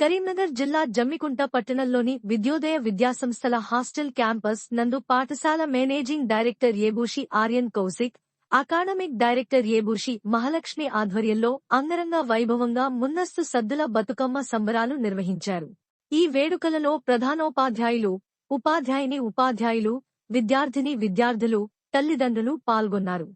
కరీంనగర్ జిల్లా జమ్మికుంట పట్టణంలోని విద్యోదయ విద్యాసంస్థల హాస్టల్ క్యాంపస్ నందు పాఠశాల managing director ఏబూషి Aryan Kaushik, academic director ఏబూషి Mahalakshmi ఆధ్వర్యంలో అంగరంగ వైభవంగా ముందస్తు సద్దుల బతుకమ్మ సంబరాలు నిర్వహించారు. ఈ వేడుకలలో ప్రధానోపాధ్యాయులు, ఉపాధ్యాయులు, విద్యార్థిని విద్యార్థులు, తల్లిదండ్రులు పాల్గొన్నారు.